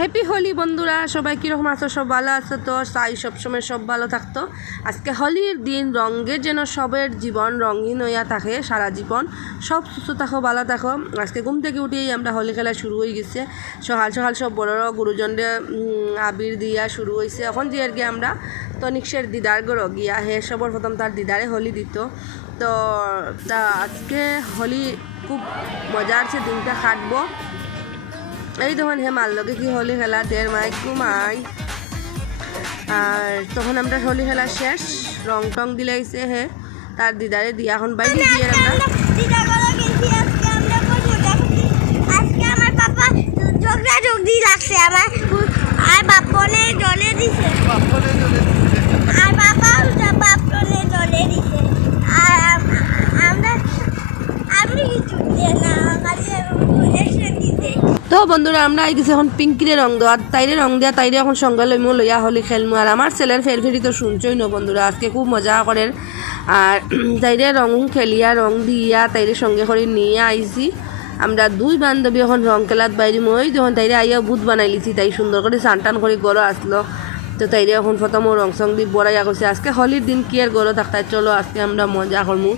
Happy Holi বন্ধুরা, সবাই কীরকম আছো? সব ভালো আছো তো? চাই সবসময় সব ভালো থাকতো। আজকে হোলির দিন, রঙে যেন সবের জীবন রঙিন হইয়া থাকে সারা জীবন। সব সুস্থ থাকো, ভালো থাকো। আজকে ঘুম থেকে উঠেই আমরা হোলি খেলা শুরু হয়ে গেছে। সকাল সকাল সব বড়রা গুরুজনদের আবির দিয়া শুরু হয়েছে। এখন যে আর কি আমরা তনিক্ষের দিদার গড় গিয়া সবর প্রথম তার দিদারে হোলি দিত। তো আজকে হোলি খুব মজার সে দিনটা কাটবো। এই তখন মার লগে কি হোলি খেলা দের মাই ঘুমাই। আর তখন আমরা হোলি খেলা শেষ, রং টং দিলাইছে তার দিদারে দিয়া এখন বাইরে দিয়ে আমরা আর বাপনে জলে দিছে আর বাবা বাপনে জলে দিছে আর আমরা আমি কিছু দিয়ে না তো বন্ধুরা আমরা আই গেছি এখন পিঙ্কিরে রং দেওয়া, তাইরে রং দেওয়া, তাইরে এখন সঙ্গে লইমু লইয়া হলি খেলমু। আর আমার ছেলের ফেরফেরি তো শুনছই না বন্ধুরা, আজকে খুব মজা করেন। আর তাইরে রং খেলিয়া রং দিয়া তাইরে সঙ্গে করে নিয়ে আইছি। আমরা দুই বান্ধবী এখন রং খেলাত বাইরে মই যখন তাইরে আইয়া ভূত বানাই লিছি, তাই সুন্দর করে চান করে গড়ো আসলো। তো তাইরে এখন প্রথম রং সং দিয়ে বড়াইয়া করছে। আজকে হোলির দিন কি আর গড়ো থাকতে, চলো আজকে আমরা মজা করমু।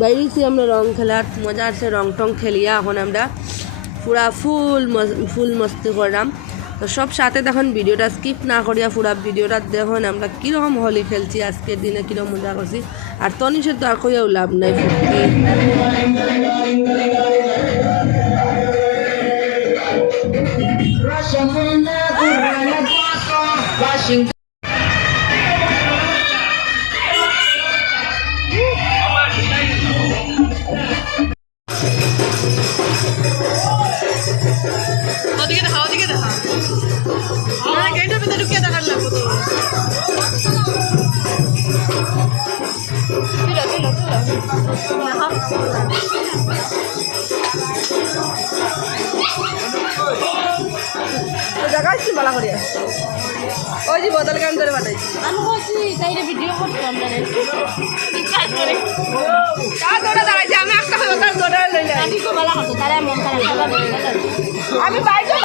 বাইরেছি আমরা রং খেলার মজা আসছে, রং টং খেলিয়া এখন আমরা পুরা ফুল মস্তি করলাম। তো সব সাথে দেখুন, ভিডিওটা স্কিপ না করিয়া পুরা ভিডিওটা দেখুন আমরা কীরকম হোলি খেলছি, আজকের দিনে কীরকম মজা করছি। আর তনিষের তো আর কইয়াও লাভ নাই, ফুটকি ওদিকে দেখা গেটের ভিতরে ঢুকিয়ে দেখার লাগবো তো। জায়গা আসছি বলা করিয়া ওই যে বদল গান ধরে পাঠাইছি আমি বলছি তাইরে ভিডিও করছি আমরা দাঁড়াইছি আমি একটা দৌড়া লইলে আমি তো বলা হতো তারা মন খারাপ আমি বাইরে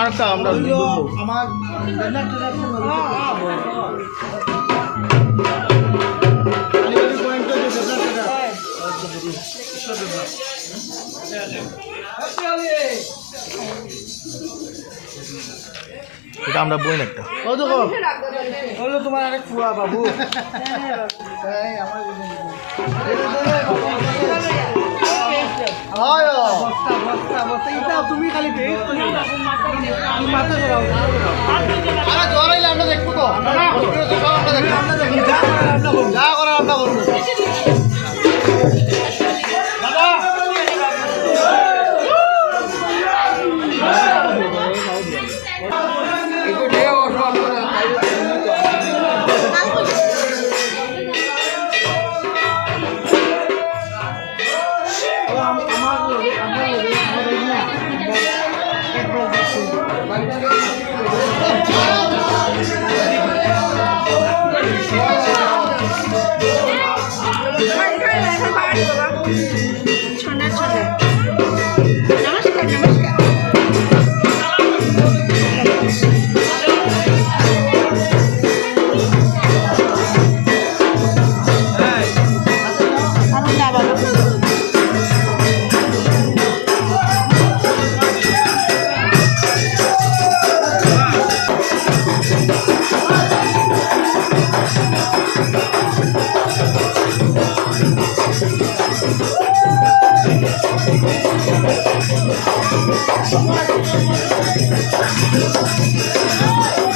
আরেকটা আমরা আমার এটা আমরা বই একটা ও দেখো হলো তোমার আরেক ফুয়া বাবু তুমি খালি মাথা Thank you.